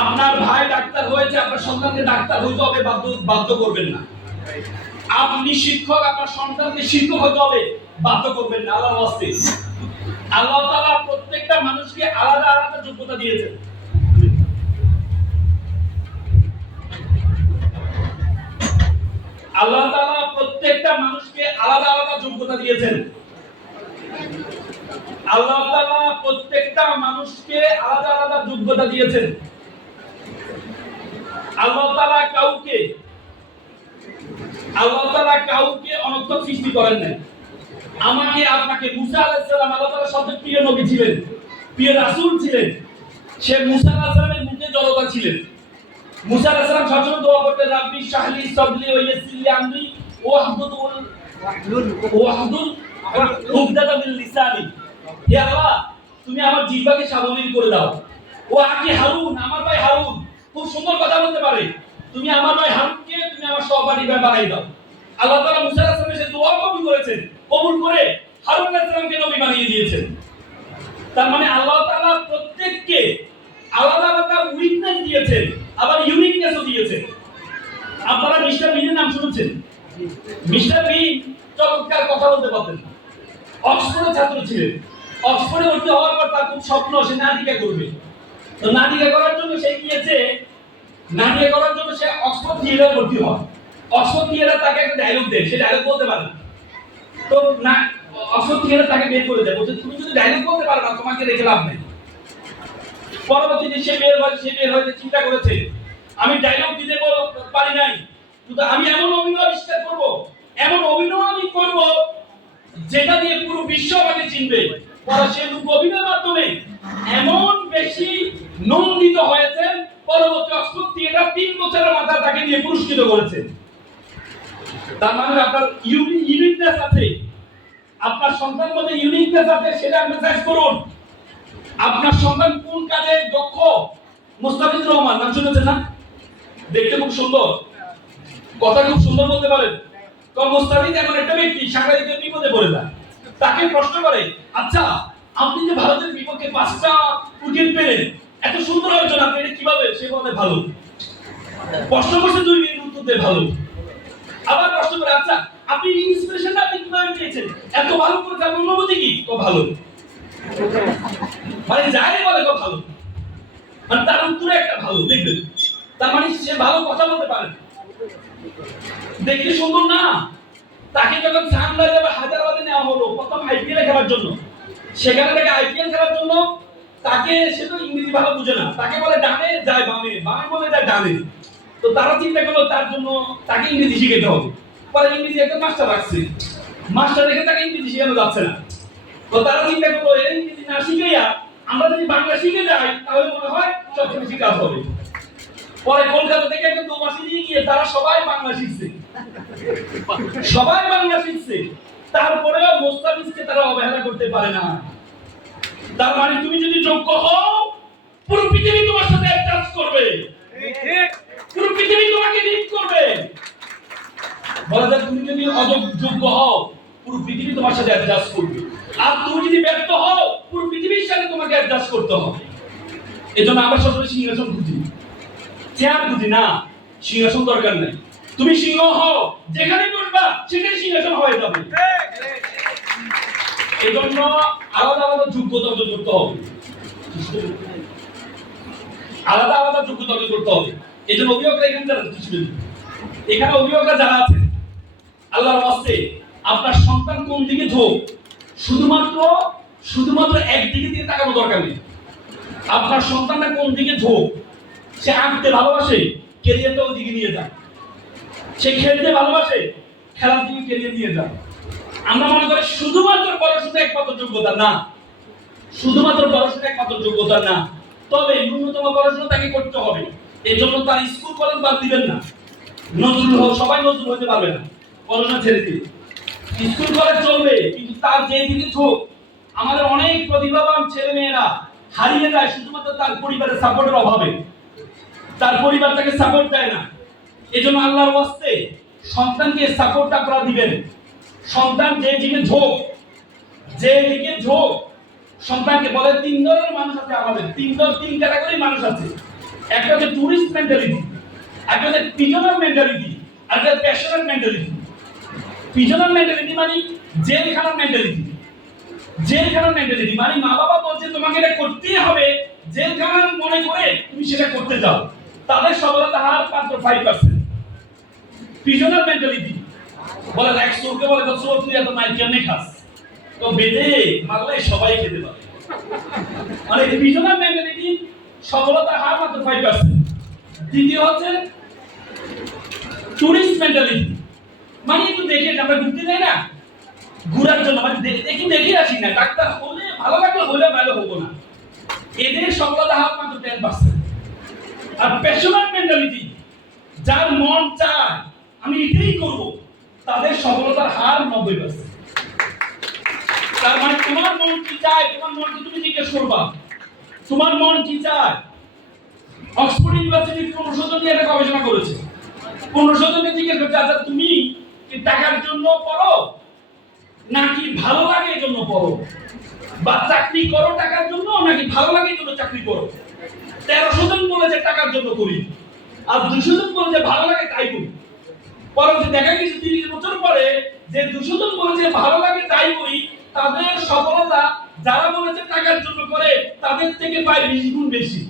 আপনার ভাই ডাক্তার হয়েছে, আপনার সন্তানকে ডাক্তার হইতে হবে বাধ্য করবেন না। আপনি শিক্ষক, আপনার সন্তানকে শিক্ষক হতে হবে বাধ্য করবেন না। আল্লাহর ওয়াস্তে আল্লাহ তাআলা প্রত্যেকটা মানুষকে আলাদা আলাদা যোগ্যতা দিয়েছেন। আল্লাহ তাআলা প্রত্যেকটা মানুষকে আলাদা আলাদা যোগ্যতা দিয়েছেন। আল্লাহ তাআলা প্রত্যেকটা মানুষকে আলাদা আলাদা যোগ্যতা দিয়েছেন। আল্লাহ তাআলা কাউকে অনর্থক সৃষ্টি করেন নাই। আমাকে আপনাকে মুসা আলাইহিস সালাম আল্লাহ তাআলার সবচেয়ে প্রিয় নবী ছিলেন, প্রিয় রাসূল ছিলেন। সে মুসা আলাইহিস সালামের মুখে জড়তা ছিলেন। মুসা আলাইহিস সালাম সবসময় দোয়া করতেন, রাব্বি শাহলি সাদরি ওয়া ইয়াসসিরলি আমরি ওয়াহদুল উকদাতা মিন লিসানি। হে আল্লাহ, তুমি আমার জিহ্বাকে সাবলীল করে দাও। ও আকি হারুন, আমার ভাই হারুন খুব সুন্দর কথা বলতে পারে, তুমি আমার ভাই হারুনকে তুমি আমার সহপাঠী বানাই দাও। আল্লাহ তাআলা মুসা আলাইহিস সালামের দোয়া কবুল করেছেন, কবুল করে হারুন আলাইহিস সালামকে নবী বানিয়ে দিয়েছেন। তার মানে আল্লাহ তাআলা প্রত্যেককে আলাদা আলাদা উইকনেস দিয়েছেন, আবার ইউনিকনেসও দিয়েছেন। আপনারা মিস্টার বিনের নাম শুনেছেন? মিস্টার বিন চমৎকার কথা বলতে পারতেন, অক্সফোর্ডের ছাত্র ছিলেন। অক্সফোর্ডে ভর্তি হওয়ার পর তার খুব স্বপ্ন সে নাটিকা করবে। তো নাটিকা করার জন্য সে গিয়েছে, নাটিকা করার জন্য সে অক্সফোর্ড থিয়েটারে ভর্তি হয়। অক্সফোর্ড থিয়েটার তাকে একটা ডায়লগ দেয়, সে ডায়লগ বলতে পারে না। তো না, অক্সফোর্ড থিয়েটার তাকে বের করে দেয়, বলছে তুমি যদি ডায়লগ বলতে পারো না তোমাকে রেখে লাভ নেই। পরবর্তীতে সে বের হয়ে চিন্তা করেছে, আমি ডায়লগ দিতে পারি নাই, কিন্তু আমি এমন অভিনয় আবিষ্কার করব, এমন অভিনয় আমি করব যেটা দিয়ে পুরো বিশ্ব আমাকে চিনবে। পরে সে লোক অভিনয়ের মাধ্যমে এমন বেশি নন্দিত হয়েছেন, পরবর্তী অক্সফোর্ড থিয়েটার 3 বছরের মাথায় তাকে নিয়ে পুরস্কৃত করেছে। তার মানে আপনার ইউনিকনেস আছে, আপনার সন্তান মধ্যে ইউনিকনেস আছে, সেটা এমফাসাইজ করুন। আপনার সন্তান কোন কাজে দক্ষ? মুস্তাফিজুর রহমান নাম শুনেছেন না? দেখতে খুব সুন্দর, কথা খুব সুন্দর বলতে পারেন। তো মুস্তাফিজ এমন একটা ব্যক্তি সাংবাদিকদের বিপদে পড়ে যায়, তাকে প্রশ্ন করে, আচ্ছা আপনি যে ভারতের বিপক্ষে 5টা উইকেট পেলেন, এত সুন্দর অর্জন, আপনি এটা কিভাবে? সে বলে ভালো। প্রশ্ন করছে 2 মিনিট উত্তর দেয় ভালো। আবার প্রশ্ন করে, আচ্ছা আপনি ইন্সপিরেশনটা আপনি কিভাবে পেয়েছেন? এত ভালো করে আপনার অনুভূতি কি? তো ভালো। মানে যাই বলে তো ভালো, মানে তার উত্তরে একটা ভালো দেখবেন। তার মানে সে ভালো কথা বলতে পারে, দেখতে সুন্দর না? তাকে যখন সানরাইজার হায়দ্রাবাদে নেওয়া হলো প্রথম আইপিএল খেলার জন্য, সেখানে থেকে আইপিএল খেলার জন্য তাকে, সে তো ইংরেজি ভালো বুঝে না, তাকে বলে ডানে যায় বামে, বামে বলে যায় ডানে। তো তারা চিন্তা করলো তার জন্য তাকে ইংরেজি শিখাতে হবে। পরে ইংরেজি একটা মাস্টার রাখছে, মাস্টার দেখে তাকে ইংরেজি শেখানো যাচ্ছে না। তো তারা চিন্তা করলো ইংরেজি না শিখাইয়া আমরা যদি বাংলা শিখে যাই তাহলে মনে হয় সবচেয়ে বেশি কাজ হবে। পরে কলকাতা থেকে একটা 2 মাসে নিয়ে গিয়ে তারা সবাই বাংলা শিখছে, সবাই বাংলা শিখছে। তারপরেও মুস্তাফিজকে তারা অবহেলা করতে পারে না। তার মানে তুমি যদি যোগ্য হও, পুরো পৃথিবী তোমার সাথে অ্যাডজাস্ট করবে, ঠিক? পুরো পৃথিবী তোমাকে লিড করবে। বলা যায় তুমি যদি অযোগ্য হও, পুরো পৃথিবী তোমার সাথে অ্যাডজাস্ট করবে। আর তুমি যদি ব্যর্থ হও, পুরো পৃথিবীর সাথে তোমাকে অ্যাডজাস্ট করতে হবে। এজন্য আমরা সবসময় সিংহাসন খুঁজি, চেয়ার খুঁজি না। সিংহাসন দরকার নেই, তুমি সিংহ হও, যেখানে বসবা সেখানে সিংহাসন হয়ে যাবে। এজন্য আলাদা আলাদা যোগ্যতা অর্জন করতে হবে, আলাদা আলাদা যোগ্যতা অর্জন করতে হবে। এজন্য অভিভাবকরা এখানে যারা এখানে অভিভাবকরা যারা আছে, আল্লাহর ওয়াস্তে আপনার সন্তান কোন দিকে ঝোঁক, শুধুমাত্র একদিকে দিয়ে তাকানো দরকার নেই। আপনার সন্তানটা কোন দিকে ঝোঁক, সে আঁকতে ভালোবাসে, ক্যারিয়ারটা ওই দিকে নিয়ে যান। সে খেলতে ভালোবাসে, খেলার দিকে ক্যারিয়ার নিয়ে যান। আমরা মনে করি শুধুমাত্র পড়াশোনা একমাত্র যোগ্যতা না, শুধুমাত্র পড়াশোনা একমাত্র যোগ্যতা না, তবে ন্যূনতম পড়াশোনা তাকে করতে হবে। এই জন্য তার স্কুল কলেজ বাদ দিবেন না। নজরুল সবাই নজরুল হতে পারবে না, পড়াশোনা ছেড়ে দিয়ে স্কুল কলেজ চলবে, কিন্তু তার যে দিকে ঝোঁক। আমাদের অনেক প্রতিভাবান ছেলে মেয়েরা হারিয়ে যায় শুধুমাত্র তার পরিবারের সাপোর্টের অভাবে, তার পরিবার তাকে সাপোর্ট দেয় না। এজন্য আল্লাহর ওয়াস্তে সন্তানকে সাপোর্ট আপনারা দিবেন। সন্তান যে দিকে ঝোঁক, সন্তানকে বলে 3 ধরনের মানুষ আছে আমাদের, 3 ক্যাটাগরি মানুষ আছে। একটা হচ্ছে টুরিস্ট মেন্টালিটি, একটা হচ্ছে পিজনার মেন্টালিটি, আর একটা প্যাশনেট মেন্টালিটি। পিজনার মেন্টালিটি মানে জেলখানার মেন্টালিটি। জেলখানার মেন্টালিটি মানে মা বাবা বলছে তোমাকে এটা করতেই হবে, জেলখানার মনে করে তুমি সেটা করতে যাও, তাদের সফলতা হার মাত্র 5%। পিজনার মেন্টালিটি বলে এক চোরকে বলে চোর তুই এত মাইর কেমনে খাস, তো বেঁধে মারলে সবাই খেতে পারে। মানে পিজনার মেন্টালিটি সফলতার হার মাত্র 5%। দ্বিতীয় হচ্ছে টুরিস্ট মেন্টালিটি, মানে একটু দেখে আমরা ঘুরতে যাই না, ঘোরার জন্য মানে দেখে আসি না, ডাক্তার হলে ভালো লাগলে হলে ভালো হবো না, এদের সফলতা হার মাত্র 10%। আর প্যাশনেট মেন্টালিটি, যার মন চায় আমি এটাই করব, তাদের সফলতার হার 90%। তার মানে তোমার মন কি চায়, তোমার মনকে তুমি জিজ্ঞেস করবা তোমার মন কি চায়। অক্সফোর্ড ইউনিভার্সিটি 1500 জন নিয়ে একটা গবেষণা করেছে। 1500 জনকে জিজ্ঞেস করছে আচ্ছা তুমি কি টাকার জন্য পড়ো নাকি ভালো লাগে এর জন্য পড়ো, বা চাকরি করো টাকার জন্য নাকি ভালো লাগে এর জন্য চাকরি করো। 1300 জন বলেছে টাকার জন্য করি, আর 200 জন বলেছে ভালো লাগে তাই করি। পরবর্তী দেখা গেছে 30 বছর পরে যে 200 জন বলেছে ভালো লাগে তাই করি, তাদের সফলতা যারা বলেছে টাকার জন্য করে তাদের থেকে প্রায় 20 গুণ বেশি।